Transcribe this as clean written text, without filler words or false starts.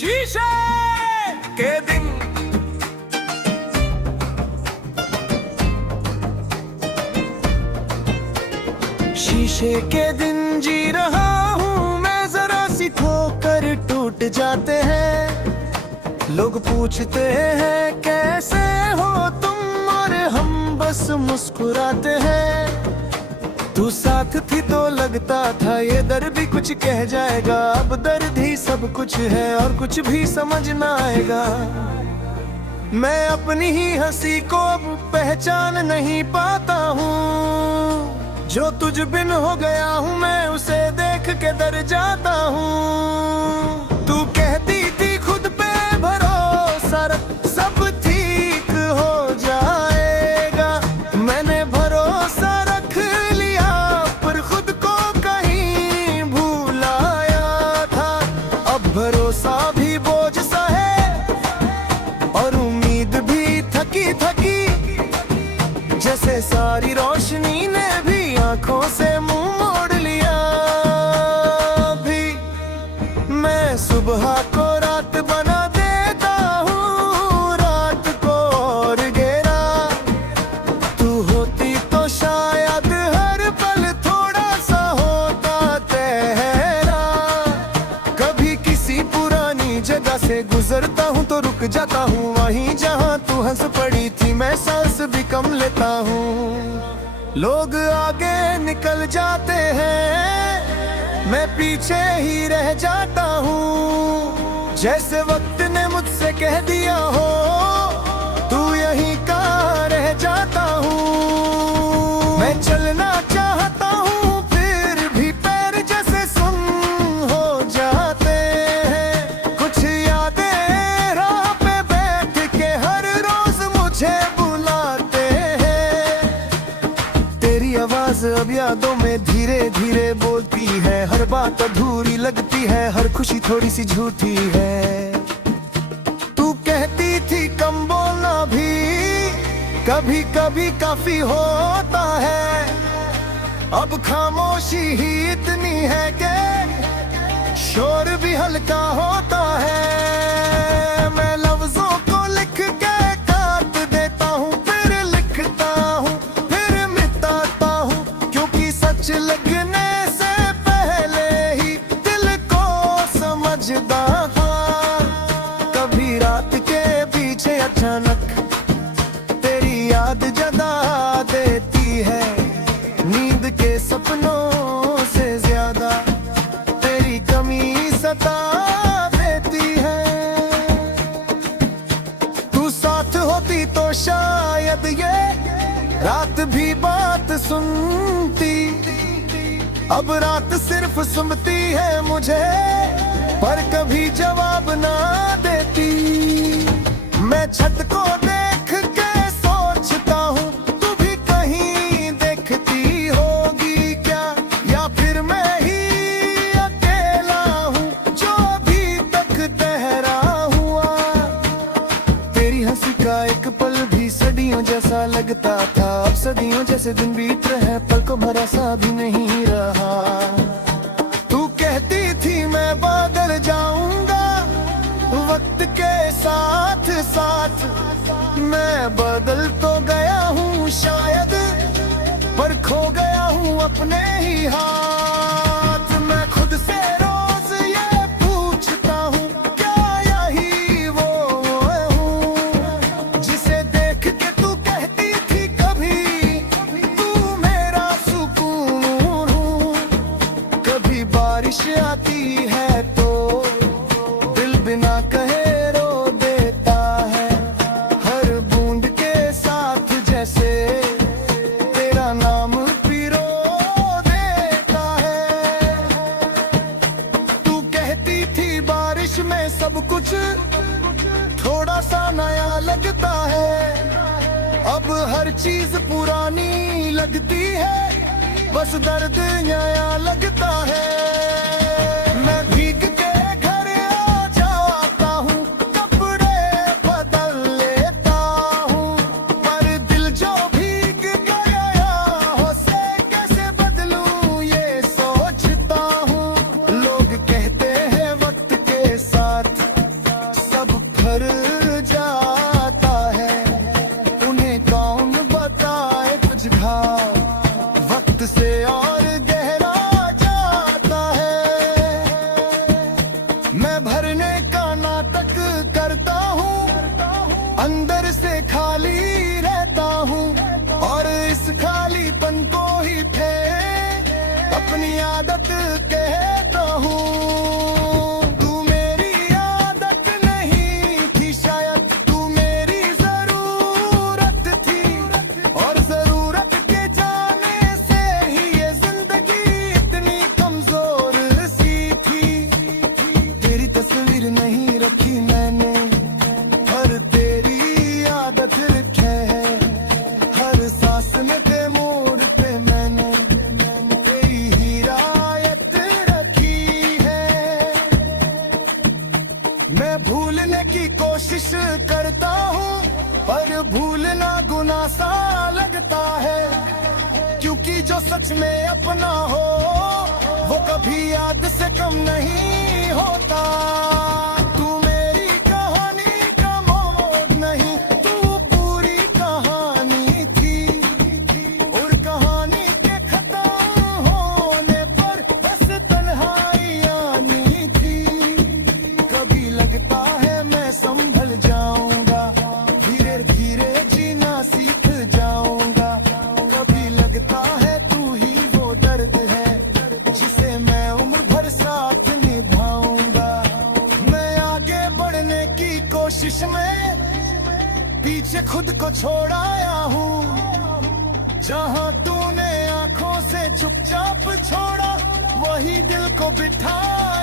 शीशे के दिन शीशे के दिन जी रहा हूँ मैं, जरा सी ठोकर टूट जाते हैं। लोग पूछते हैं कैसे हो तुम, और हम बस मुस्कुराते हैं। तू साथ थी तो लगता था ये दर्द भी कुछ कह जाएगा, अब दर्द ही सब कुछ है और कुछ भी समझ ना आएगा। मैं अपनी ही हंसी को अब पहचान नहीं पाता हूँ, जो तुझ बिन हो गया हूँ मैं उसे देख के डर जाता हूँ। तू कहती थी खुद पे भरोसा रख सब ठीक हो जाएगा, मैंने भरोसा रख लिया पर खुद को कहीं भूलाया था। अब भरोसा भी बोझ सा है और उम्मीद भी थकी थकी, जैसे सारी रोशनी ने भी आंखों से मुंह मोड़ लिया। भी मैं सुबह को रात बना देता हूँ, रात को और गहरा। तू होती तो शायद हर पल थोड़ा सा होता तेरा। कभी किसी पुरानी जगह से गुजरता हूँ तो रुक जाता हूँ, वहीं जहाँ तू हंस पड़ी थी मैं सांस भी कम लेता हूँ। लोग आगे निकल जाते हैं, मैं पीछे ही रह जाता हूँ, जैसे वक्त ने मुझसे कह दिया हो तू यहीं कहाँ रह जाता हूँ। मैं चलना चाहता हूँ फिर भी पैर जैसे सुन हो जाते हैं। कुछ यादें राह पे बैठ के हर रोज मुझे बुलाते हैं। तेरी आवाज अब यादों में धीरे धीरे बोलती है, हर बात अधूरी लगती है, हर खुशी थोड़ी सी झूठी है। तू कहती थी कम बोलना भी कभी कभी काफी होता है, अब खामोशी ही इतनी है कि शोर भी हल्का होता है। मैं लफ्जों को लिख के काट देता हूँ, फिर लिखता हूँ, फिर मिटाता हूँ, क्योंकि सच लगने से पहले ही दिल को समझदा था। कभी रात के पीछे अचानक तेरी याद जगा देती है, नींद के सपनों से ज्यादा तेरी कमी सता देती है। तू साथ होती तो शायद ये रात भी बात सुनती, अब रात सिर्फ सुनती है मुझे पर कभी जवाब ना देती। मैं छत को देख के सोचता हूँ तू भी कहीं देखती होगी क्या, या फिर मैं ही अकेला हूँ जो अभी तक ठहरा हुआ। तेरी हंसी का एक पल भी सदियों जैसा लगता था, अब सदियों जैसे दिन बीत रहे हैं, पल को भरा सा भी नहीं रहा। तू कहती थी मैं बदल जाऊंगा वक्त के साथ साथ, मैं बदल तो गया हूँ शायद पर खो गया हूँ अपने ही हाथ। मैं खुद से रोज ये पूछता हूँ क्या यही वो हूँ जिसे देख के तू कहती थी कभी तू मेरा सुकून हूँ। कभी बारिश आती है तो दिल बिना कहे रो देता है, हर बूंद के साथ जैसे तेरा नाम पिरो देता है। तू कहती थी बारिश में सब कुछ थोड़ा सा नया लगता है, अब हर चीज पुरानी लगती है, बस दर्द नया लगता है। मैं भीग के घर आ जाता हूँ, कपड़े बदल लेता हूँ, पर दिल जो भीग गया उसे कैसे बदलूं ये सोचता हूँ। लोग कहते हैं वक्त के साथ से और गहरा जाता है। मैं भरने का नाटक करता हूँ, अंदर से खाली रहता हूँ, और इस खालीपन को ही फेर अपनी आदत कहता हूँ। तू मेरी आदत नहीं थी शायद, तू मेरी जरूरत थी, और जरूरत के जाने से ही ये जिंदगी इतनी कमजोर सी थी। तेरी तस्वीर नहीं रखी मैंने, हर तेरी आदत रखे है, हर सांस में ते मोड़ पे मैंने तेरी ही रायत रखी है। मैं भूलने की कोशिश करता हूँ, पर भूलना गुनाह सा लगता है, क्योंकि जो सच में अपना हो वो कभी याद से कम नहीं होता। तू मेरी कहानी का मोड़ नहीं, तू पूरी कहानी थी, और कहानी के खत्म होने पर बस तन्हाई आनी थी। कभी लगता है मैं संभल जाऊंगा, धीरे धीरे जीना सीख जाऊंगा। कभी लगता है तू ही वो दर्द है जिसे मैं उम्र भर साथ निभाऊंगा। मैं आगे बढ़ने की कोशिश में पीछे खुद को छोड़ाया हूँ, जहाँ तूने आंखों से चुपचाप छोड़ा वही दिल को बिठाया